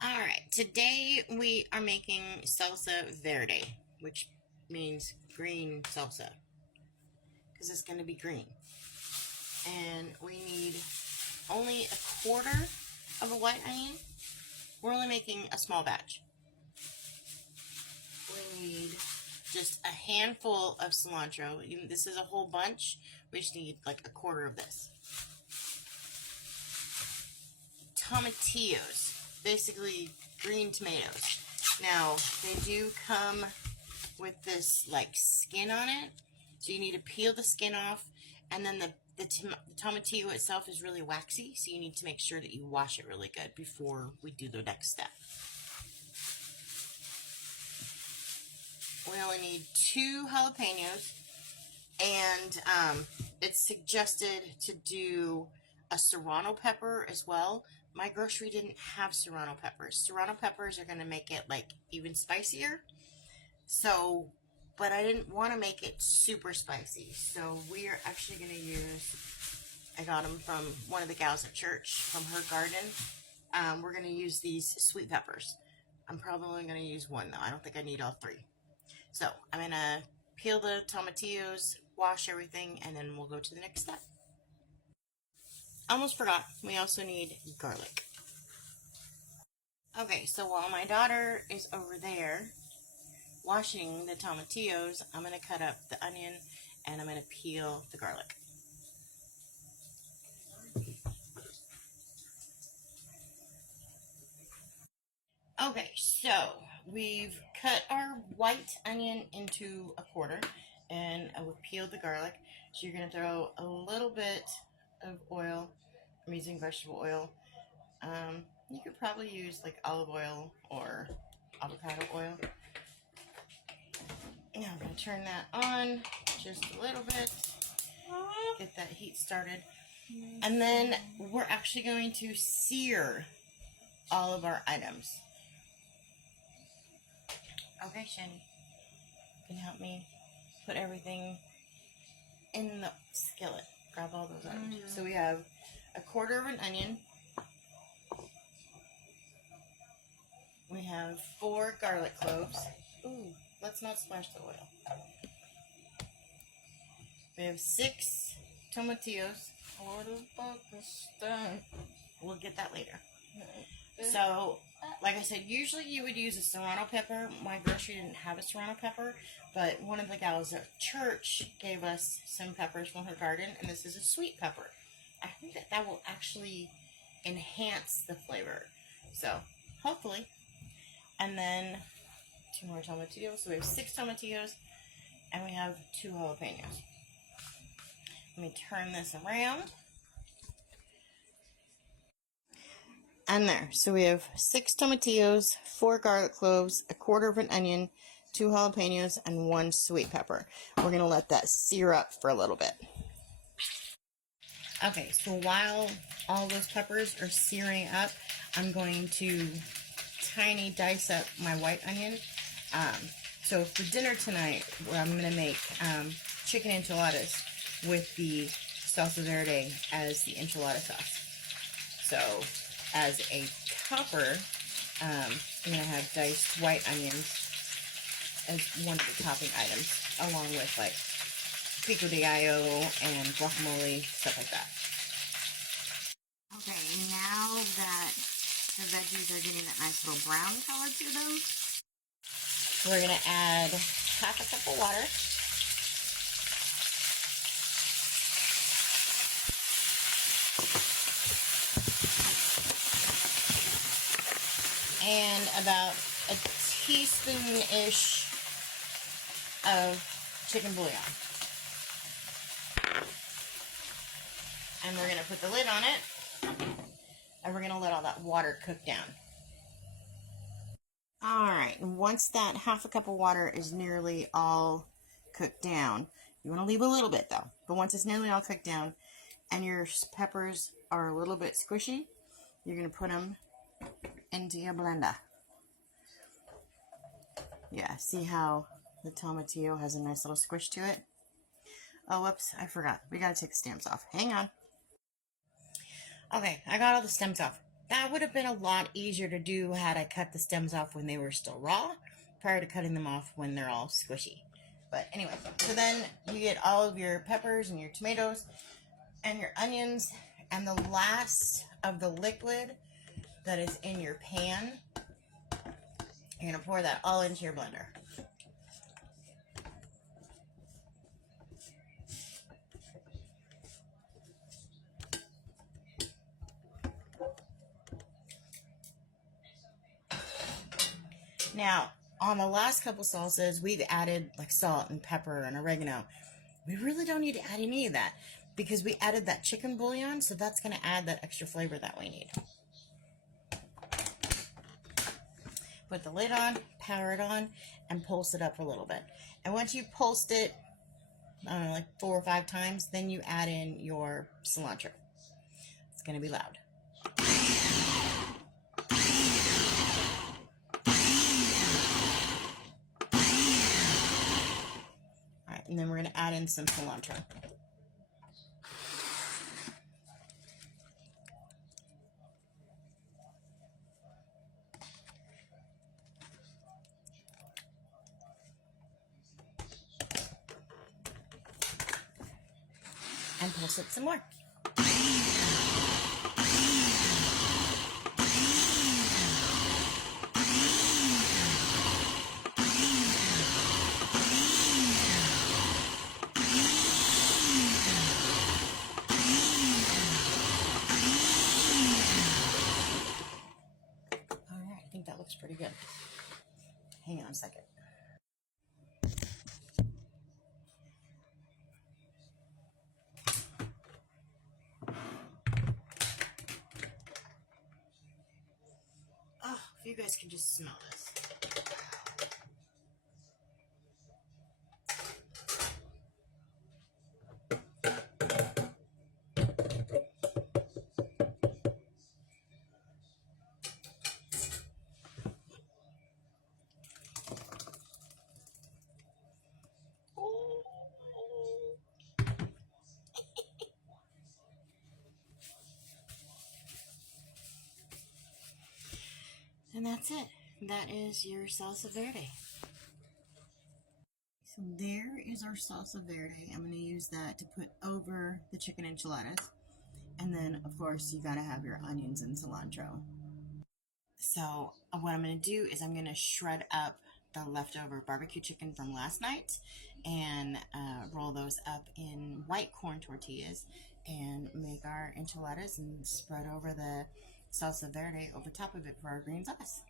Alright, today we are making salsa verde, which means green salsa, because it's going to be green. And we need only a quarter of a white onion. We're only making a small batch. We need just a handful of cilantro. This is a whole bunch. We just need like a quarter of this. Tomatillos, basically green tomatoes. Now, they do come with this like skin on it, so you need to peel the skin off, and then the tomatillo itself is really waxy, so you need to make sure that you wash it really good before we do the next step. We only need 2 jalapenos, and it's suggested to do a serrano pepper as well. My grocery didn't have serrano peppers. Serrano peppers are going to make it like even spicier. So, but I didn't want to make it super spicy. So we are actually going to use, I got them from one of the gals at church from her garden. We're going to use these sweet peppers. I'm probably only going to use 1 though. I don't think I need all 3. So I'm going to peel the tomatillos, wash everything, and then we'll go to the next step. Almost forgot, we also need garlic. Okay, so while my daughter is over there washing the tomatillos, I'm going to cut up the onion and I'm going to peel the garlic. Okay, so we've cut our white onion into a quarter and we've peeled the garlic. So you're going to throw a little bit of oil. I'm using vegetable oil. You could probably use like olive oil or avocado oil. Now I'm going to turn that on just a little bit, get that heat started, and then we're actually going to sear all of our items. Okay, Shandy, you can help me put everything in the skillet. Grab all those items. So we have a quarter of an onion. We have 4 garlic cloves. Ooh, let's not splash the oil. We have 6 tomatillos. What about the stem? We'll get that later. So, like I said, usually you would use a serrano pepper. My grocery didn't have a serrano pepper, but one of the gals at church gave us some peppers from her garden, and this is a sweet pepper. I think that will actually enhance the flavor. So, hopefully. And then 2 more tomatillos. So we have 6 tomatillos, and we have 2 jalapenos. Let me turn this around. And there. So we have 6 tomatillos, 4 garlic cloves, a quarter of an onion, 2 jalapenos, and 1 sweet pepper. We're going to let that sear up for a little bit. Okay, so while all those peppers are searing up, I'm going to tiny dice up my white onion. So for dinner tonight, I'm going to make chicken enchiladas with the salsa verde as the enchilada sauce. So as a topper, I'm going to have diced white onions as one of the topping items, along with like pico de gallo and guacamole, stuff like that. Okay, now that the veggies are getting that nice little brown color to them, we're going to add half a cup of water. And about a teaspoon-ish of chicken bouillon. And we're going to put the lid on it. And we're going to let all that water cook down. Alright, once that half a cup of water is nearly all cooked down, you want to leave a little bit though. But once it's nearly all cooked down and your peppers are a little bit squishy, you're going to put them into your blender. Yeah, see how the tomatillo has a nice little squish to it? Oh, whoops, I forgot. We gotta take the stems off. Hang on. Okay, I got all the stems off. That would have been a lot easier to do had I cut the stems off when they were still raw, prior to cutting them off when they're all squishy. But anyway, so then you get all of your peppers and your tomatoes and your onions, and the last of the liquid that is in your pan, you're going to pour that all into your blender. Now, on the last couple salsas, we've added like salt and pepper and oregano. We really don't need to add any of that because we added that chicken bouillon, so that's going to add that extra flavor that we need. Put the lid on, power it on, and pulse it up a little bit. And once you've pulsed it, I don't know, like 4 or 5 times, then you add in your cilantro. It's going to be loud. All right, and then we're going to add in some cilantro. And pulse it some more. All right, I think that looks pretty good. Hang on a second. Oh, if you guys can just smell this. And that's it. That is your salsa verde. So there is our salsa verde. I'm going to use that to put over the chicken enchiladas. And then, of course, you got to have your onions and cilantro. So what I'm going to do is I'm going to shred up the leftover barbecue chicken from last night and roll those up in white corn tortillas and make our enchiladas and spread over the salsa verde over top of it for our green sauce.